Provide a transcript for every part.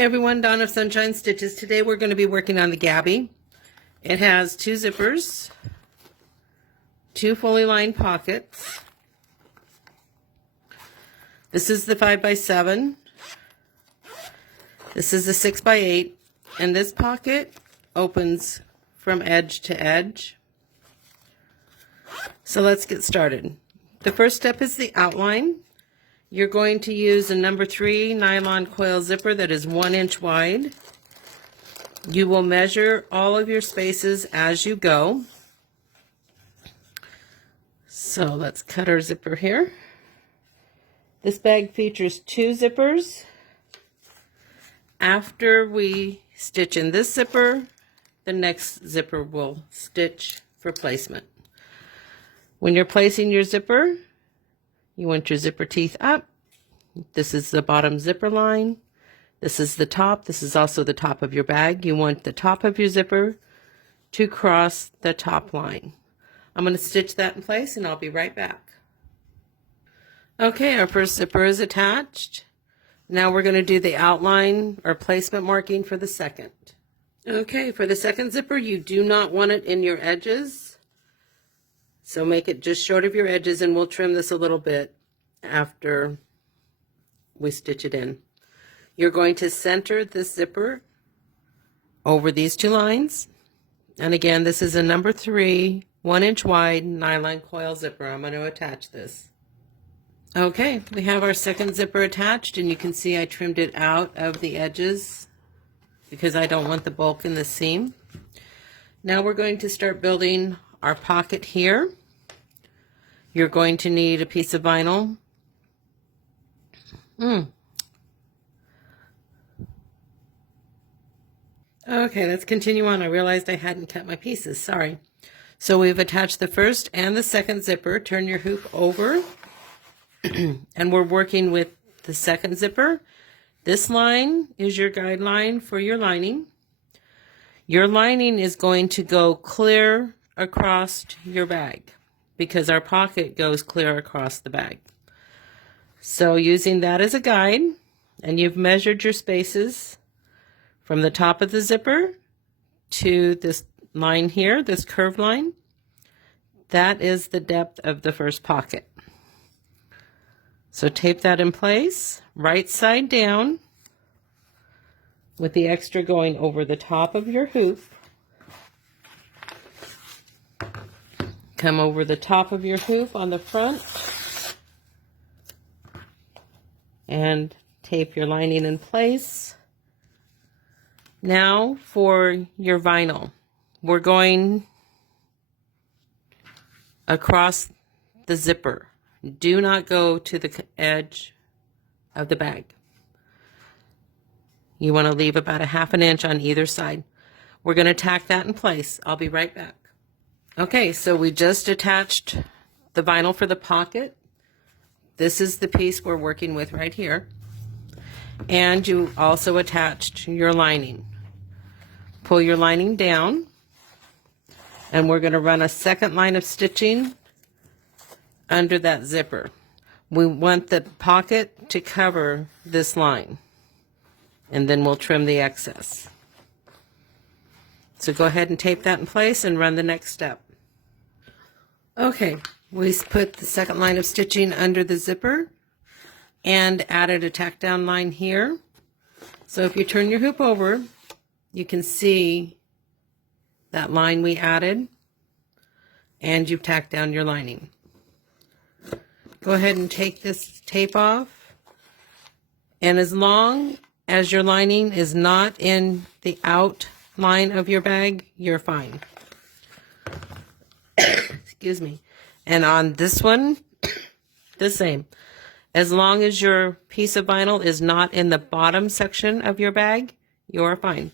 everyone, Dawn of Sunshine Stitches. Today we're going to be working on the Gabby. It has 2 zippers, 2 fully lined pockets. This is the 5x7. This is the 6x8. And this pocket opens from edge to edge. So let's get started. The first step is the outline. You're going to use a number 3 nylon coil zipper that is 1 inch wide. You will measure all of your spaces as you go. So let's cut our zipper here. This bag features 2 zippers. After we stitch in this zipper, the next zipper will stitch for placement. When you're placing your zipper, you want your zipper teeth up. This is the bottom zipper line. This is the top. This is also the top of your bag. You want the top of your zipper to cross the top line. I'm going to stitch that in place and I'll be right back. Okay, our first zipper is attached. Now we're going to do the outline or placement marking for the second. Okay, for the second zipper, you do not want it in your edges. So make it just short of your edges, and we'll trim this a little bit after we stitch it in. You're going to center this zipper over these 2 lines. And again, this is a number 3, 1 inch wide nylon coil zipper. I'm going to attach this. Okay, we have our second zipper attached, and you can see I trimmed it out of the edges because I don't want the bulk in the seam. Now we're going to start building our pocket here. You're going to need a piece of vinyl. Okay, let's continue on. I realized I hadn't cut my pieces. Sorry. So we've attached the first and the second zipper. Turn your hoop over. And we're working with the second zipper. This line is your guideline for your lining. Your lining is going to go clear across your bag because our pocket goes clear across the bag. So using that as a guide, and you've measured your spaces from the top of the zipper to this line here, this curved line, that is the depth of the first pocket. So tape that in place, right side down, with the extra going over the top of your hoop. Come over the top of your hoop on the front and tape your lining in place. Now for your vinyl. We're going across the zipper. Do not go to the edge of the bag. You want to leave about a 1/2 inch on either side. We're going to tack that in place. I'll be right back. Okay, so we just attached the vinyl for the pocket. This is the piece we're working with right here. And you also attached your lining. Pull your lining down, and we're going to run a second line of stitching under that zipper. We want the pocket to cover this line, and then we'll trim the excess. So go ahead and tape that in place and run the next step. Okay, we put the second line of stitching under the zipper and added a tack down line here. So if you turn your hoop over, you can see that line we added, and you've tacked down your lining. Go ahead and take this tape off, and as long as your lining is not in the outline of your bag, you're fine. Excuse me. And on this one, the same. As long as your piece of vinyl is not in the bottom section of your bag, you're fine.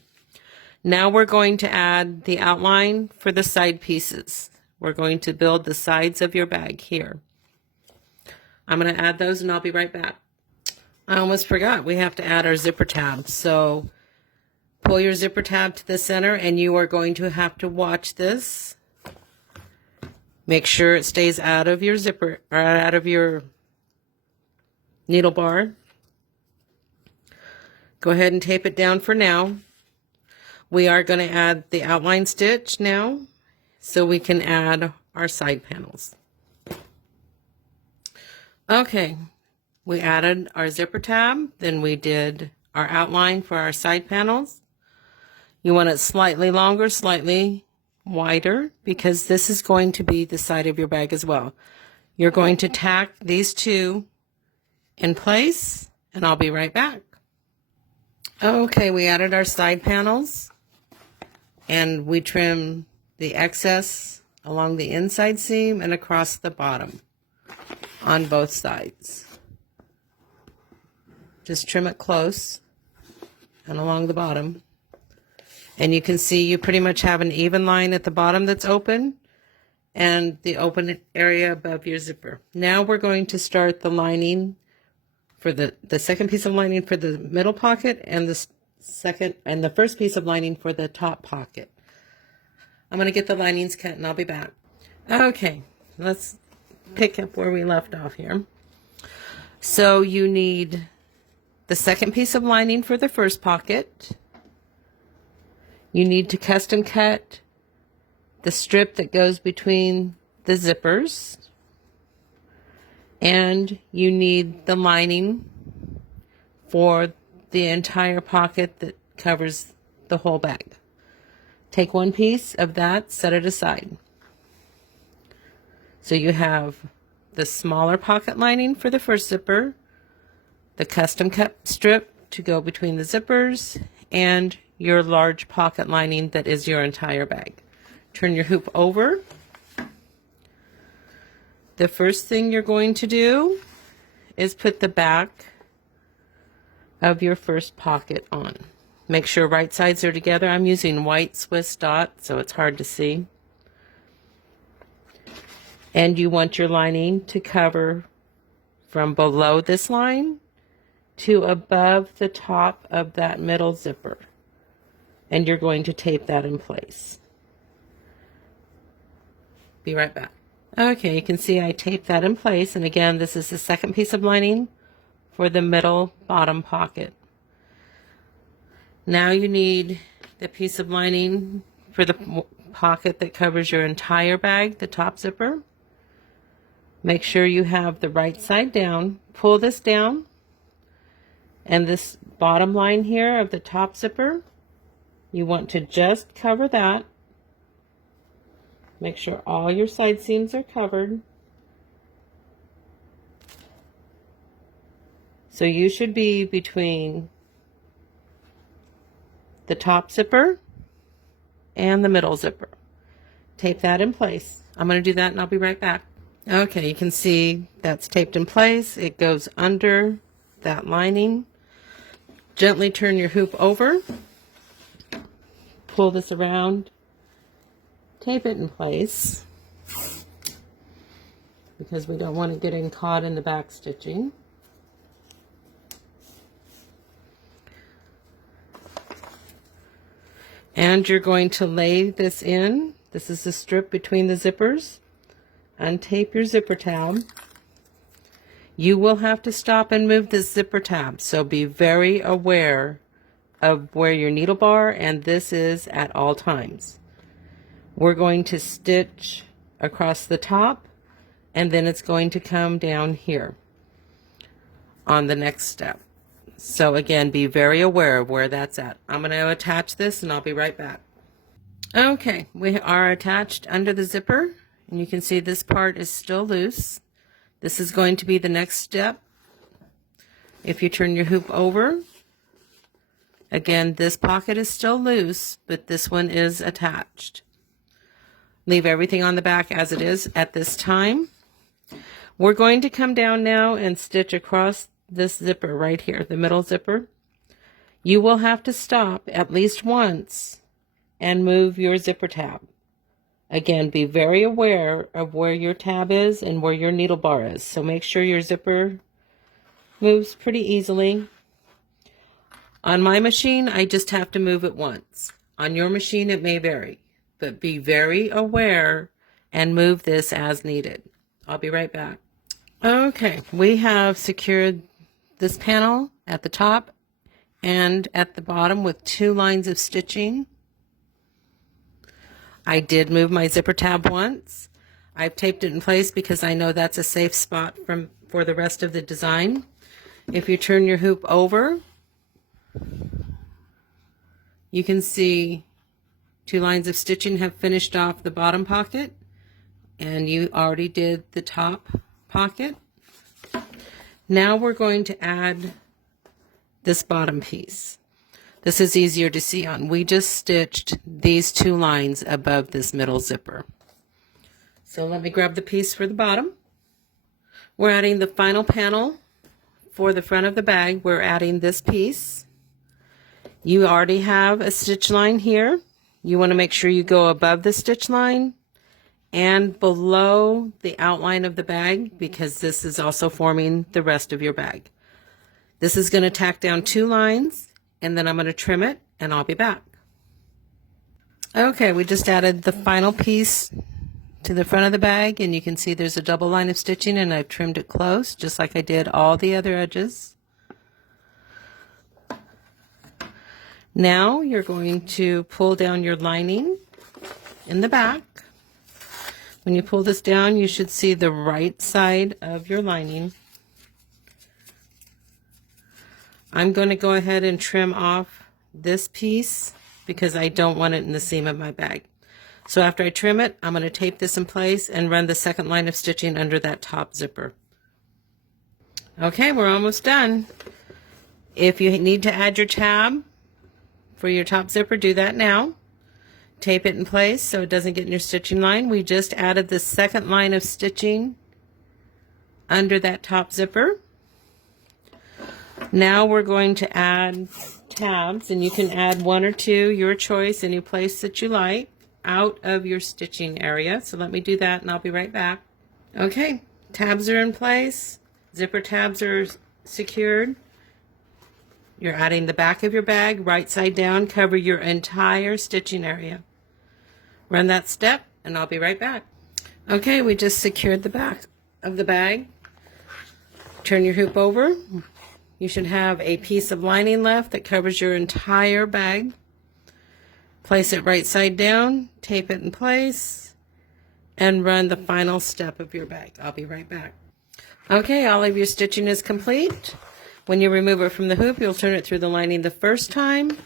Now we're going to add the outline for the side pieces. We're going to build the sides of your bag here. I'm going to add those and I'll be right back. I almost forgot, we have to add our zipper tab. So pull your zipper tab to the center, and you are going to have to watch this. Make sure it stays out of your zipper, or out of your needle bar. Go ahead and tape it down for now. We are going to add the outline stitch now, so we can add our side panels. Okay, we added our zipper tab, then we did our outline for our side panels. You want it slightly longer, slightly wider, because this is going to be the side of your bag as well. You're going to tack these two in place, and I'll be right back. Okay, we added our side panels, and we trimmed the excess along the inside seam and across the bottom on both sides. Just trim it close and along the bottom. And you can see you pretty much have an even line at the bottom that's open and the open area above your zipper. Now we're going to start the lining for the second piece of lining for the middle pocket and the first piece of lining for the top pocket. I'm going to get the linings cut and I'll be back. Okay, let's pick up where we left off here. So you need the second piece of lining for the first pocket. You need to custom cut the strip that goes between the zippers. And you need the lining for the entire pocket that covers the whole bag. Take one piece of that, set it aside. So you have the smaller pocket lining for the first zipper, the custom cut strip to go between the zippers, and your large pocket lining that is your entire bag. Turn your hoop over. The first thing you're going to do is put the back of your first pocket on. Make sure right sides are together. I'm using white Swiss dot, so it's hard to see. And you want your lining to cover from below this line to above the top of that middle zipper. And you're going to tape that in place. Be right back. Okay, you can see I taped that in place, and again, this is the second piece of lining for the middle bottom pocket. Now you need the piece of lining for the pocket that covers your entire bag, the top zipper. Make sure you have the right side down. Pull this down, and this bottom line here of the top zipper, you want to just cover that. Make sure all your side seams are covered. So you should be between the top zipper and the middle zipper. Tape that in place. I'm going to do that and I'll be right back. Okay, you can see that's taped in place. It goes under that lining. Gently turn your hoop over. Pull this around. Tape it in place because we don't want it getting caught in the back stitching. And you're going to lay this in. This is the strip between the zippers. Untape your zipper tab. You will have to stop and move this zipper tab, so be very aware of where your needle bar and this is at all times. We're going to stitch across the top, and then it's going to come down here on the next step. So again, be very aware of where that's at. I'm going to attach this and I'll be right back. Okay, we are attached under the zipper, and you can see this part is still loose. This is going to be the next step. If you turn your hoop over, again, this pocket is still loose, but this one is attached. Leave everything on the back as it is at this time. We're going to come down now and stitch across this zipper right here, the middle zipper. You will have to stop at least once and move your zipper tab. Again, be very aware of where your tab is and where your needle bar is. So make sure your zipper moves pretty easily. On my machine, I just have to move it once. On your machine, it may vary. But be very aware and move this as needed. I'll be right back. Okay, we have secured this panel at the top and at the bottom with 2 lines of stitching. I did move my zipper tab once. I've taped it in place because I know that's a safe spot for the rest of the design. If you turn your hoop over, you can see 2 lines of stitching have finished off the bottom pocket, and you already did the top pocket. Now we're going to add this bottom piece. This is easier to see on. We just stitched these 2 lines above this middle zipper. So let me grab the piece for the bottom. We're adding the final panel for the front of the bag. We're adding this piece. You already have a stitch line here. You want to make sure you go above the stitch line and below the outline of the bag, because this is also forming the rest of your bag. This is going to tack down 2 lines, and then I'm going to trim it, and I'll be back. Okay, we just added the final piece to the front of the bag, and you can see there's a double line of stitching, and I've trimmed it close just like I did all the other edges. Now you're going to pull down your lining in the back. When you pull this down, you should see the right side of your lining. I'm going to go ahead and trim off this piece because I don't want it in the seam of my bag. So after I trim it, I'm going to tape this in place and run the second line of stitching under that top zipper. Okay, we're almost done. If you need to add your tab for your top zipper, do that now. Tape it in place so it doesn't get in your stitching line. We just added the second line of stitching under that top zipper. Now we're going to add tabs, and you can add 1 or 2, your choice, any place that you like, out of your stitching area. So let me do that and I'll be right back. Okay, tabs are in place. Zipper tabs are secured. You're adding the back of your bag right side down, cover your entire stitching area. Run that step and I'll be right back. Okay, we just secured the back of the bag. Turn your hoop over. You should have a piece of lining left that covers your entire bag. Place it right side down, tape it in place, and run the final step of your bag. I'll be right back. Okay, all of your stitching is complete. When you remove it from the hoop, you'll turn it through the lining the first time,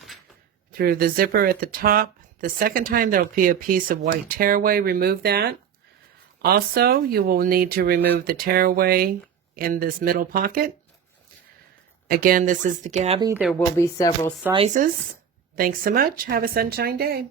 through the zipper at the top. The second time, there'll be a piece of white tearaway. Remove that. Also, you will need to remove the tearaway in this middle pocket. Again, this is the Gabby. There will be several sizes. Thanks so much. Have a sunshine day.